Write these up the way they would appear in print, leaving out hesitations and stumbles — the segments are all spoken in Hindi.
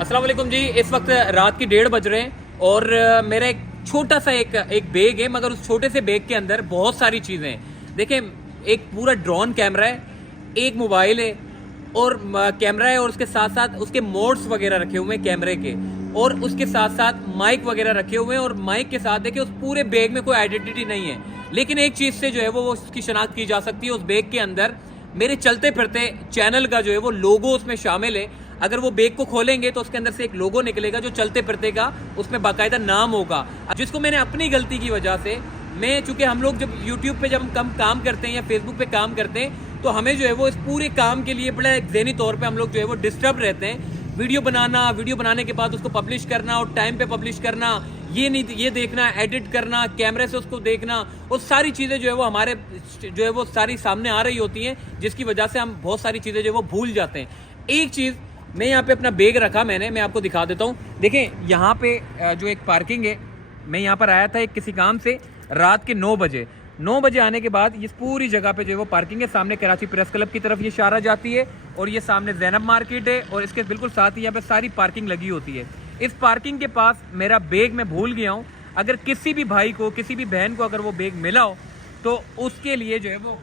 अस्सलाम वालेकुम जी। इस वक्त रात की 1:30 बज रहे हैं और मेरा एक छोटा सा एक बैग है, मगर उस छोटे से बैग के अंदर बहुत सारी चीज़ें हैं। देखें, एक पूरा ड्रोन कैमरा है, एक मोबाइल है और कैमरा है, और उसके साथ साथ उसके मोड्स वगैरह रखे हुए हैं कैमरे के, और उसके साथ साथ माइक वगैरह रखे हुए हैं। और माइक के साथ देखिए उस पूरे बैग में कोई आइडेंटिटी नहीं है, लेकिन एक चीज़ से जो है वो उसकी शनाख्त की जा सकती है। उस बैग के अंदर मेरे चलते फिरते चैनल का जो है वो लोगो उसमें शामिल है। अगर वो बैग को खोलेंगे तो उसके अंदर से एक लोगो निकलेगा जो चलते फिरते का, उसमें बाकायदा नाम होगा, जिसको मैंने अपनी गलती की वजह से, मैं चूंकि हम लोग जब यूट्यूब पे जब हम कम काम करते हैं या फेसबुक पे काम करते हैं, तो हमें जो है वो इस पूरे काम के लिए बड़ा ज़हनी तौर पे हम लोग जो है वो डिस्टर्ब रहते हैं। वीडियो बनाने के बाद उसको पब्लिश करना और टाइम पे पब्लिश करना, ये देखना, एडिट करना, कैमरे से उसको देखना, और सारी चीज़ें जो है वो हमारे जो है वो सारी सामने आ रही होती हैं, जिसकी वजह से हम बहुत सारी चीज़ें जो है वो भूल जाते हैं। एक चीज़, मैं यहाँ पे अपना बैग रखा, मैं आपको दिखा देता हूँ। देखें, यहाँ पे जो एक पार्किंग है, मैं यहाँ पर आया था एक किसी काम से रात के 9 बजे आने के बाद इस पूरी जगह पे जो है वो पार्किंग है। सामने कराची प्रेस क्लब की तरफ ये इशारा जाती है, और ये सामने ज़ैनब मार्केट है, और इसके बिल्कुल साथ ही यहाँ पे सारी पार्किंग लगी होती है। इस पार्किंग के पास मेरा बैग मैं भूल गया हूँ। अगर किसी भी भाई को, किसी भी बहन को अगर वो बैग मिला हो, तो उसके लिए जो है वो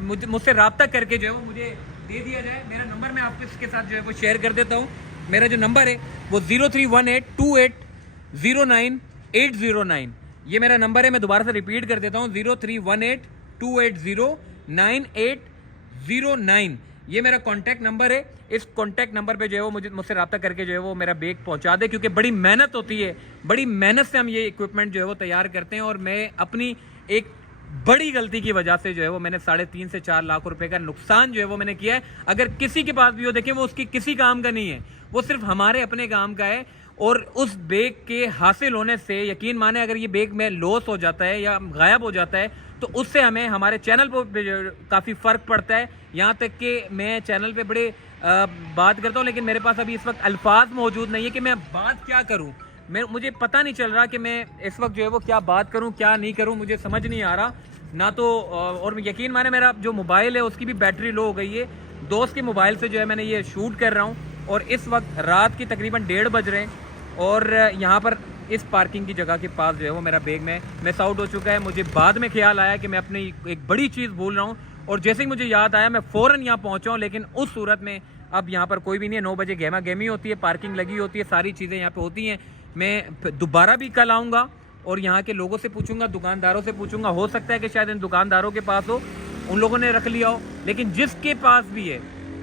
मुझसे रब्ता करके जो है वो मुझे दे दिया जाए। मेरा नंबर मैं आपके इसके साथ जो है वो शेयर कर देता हूँ। मेरा जो नंबर है वो 03182809 ये मेरा नंबर है। मैं दोबारा से रिपीट कर देता हूँ, 03182809 ये मेरा कॉन्टैक्ट नंबर है। इस कॉन्टैक्ट नंबर पे जो है वो मुझसे रब्ता करके जो है वो मेरा बैग पहुंचा दे, क्योंकि बड़ी मेहनत होती है, बड़ी मेहनत से हम ये इक्विपमेंट जो है वो तैयार करते हैं। और मैं अपनी एक बड़ी गलती की वजह से जो है वो मैंने 3.5 से 4 लाख रुपए का नुकसान जो है वो मैंने किया है। अगर किसी के पास भी हो, देखें, वो उसकी किसी काम का नहीं है, वो सिर्फ हमारे अपने काम का है। और उस बैग के हासिल होने से यकीन माने, अगर ये बैग में लॉस हो जाता है या गायब हो जाता है, तो उससे हमें हमारे चैनल पर काफ़ी फ़र्क पड़ता है। यहाँ तक कि मैं चैनल पे बड़े बात करता हूँ, लेकिन मेरे पास अभी इस वक्त अल्फाज मौजूद नहीं है कि मैं बात क्या करूँ। मुझे पता नहीं चल रहा कि मैं इस वक्त जो है वो क्या बात करूं, क्या नहीं करूं, मुझे समझ नहीं आ रहा ना। तो और यकीन माने, मेरा जो मोबाइल है उसकी भी बैटरी लो हो गई है। दोस्त के मोबाइल से जो है मैंने ये शूट कर रहा हूं, और इस वक्त रात की तकरीबन 1:30 बज रहे हैं, और यहाँ पर इस पार्किंग की जगह के पास जो है वो मेरा बैग में मिस आउट हो चुका है। मुझे बाद में ख्याल आया कि मैं अपनी एक बड़ी चीज़ भूल रहा हूँ, और जैसे ही मुझे याद आया मैं फ़ौरन यहाँ पहुँचा हूँ। लेकिन उस सूरत में अब यहाँ पर कोई भी नहीं है। 9 बजे गहमा गहमी होती है, पार्किंग लगी होती है, सारी चीज़ें यहाँ पर होती हैं। मैं दोबारा भी कल आऊँगा और यहाँ के लोगों से पूछूंगा, दुकानदारों से पूछूंगा। हो सकता है कि शायद इन दुकानदारों के पास हो, उन लोगों ने रख लिया हो, लेकिन जिसके पास भी है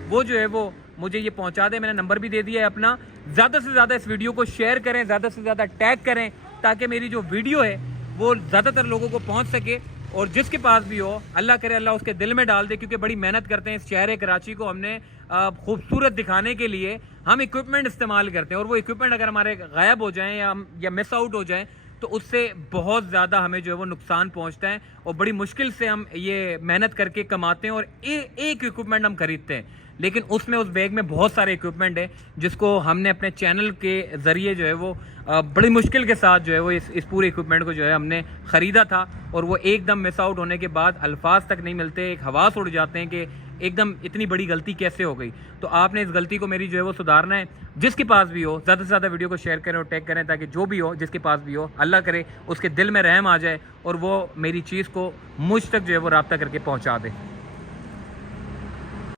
वो जो है वो मुझे ये पहुँचा दे। मैंने नंबर भी दे दिया है अपना। ज़्यादा से ज़्यादा इस वीडियो को शेयर करें, ज़्यादा से ज़्यादा टैग करें, ताकि मेरी जो वीडियो है वो ज़्यादातर लोगों को पहुँच सके। और जिसके पास भी हो, अल्लाह करे अल्लाह उसके दिल में डाल दे, क्योंकि बड़ी मेहनत करते हैं इस शहर कराची को हमने खूबसूरत दिखाने के लिए। हम इक्विपमेंट इस्तेमाल करते हैं, और वो इक्विपमेंट अगर हमारे गायब हो जाएं या मिस आउट हो जाएं, तो उससे बहुत ज़्यादा हमें जो है वो नुकसान पहुंचता है, और बड़ी मुश्किल से हम ये मेहनत करके कमाते हैं और एक इक्विपमेंट हम खरीदते हैं। लेकिन उसमें उस बैग में बहुत सारे इक्विपमेंट है, जिसको हमने अपने चैनल के ज़रिए जो है वो बड़ी मुश्किल के साथ जो है वो इस पूरे इक्विपमेंट को जो है हमने ख़रीदा था। और वो एकदम मिस आउट होने के बाद अल्फाज तक नहीं मिलते, एक हवास उड़ जाते हैं कि एकदम इतनी बड़ी गलती कैसे हो गई। तो आपने इस गलती को मेरी जो है वो सुधारना है। जिसके पास भी हो, ज़्यादा से ज़्यादा वीडियो को शेयर करें और टैग करें, ताकि जो भी हो, जिसके पास भी हो, अल्लाह करे उसके दिल में रहम आ जाए और वो मेरी चीज़ को मुझ तक जो है वो रब्ता करके पहुँचा दे।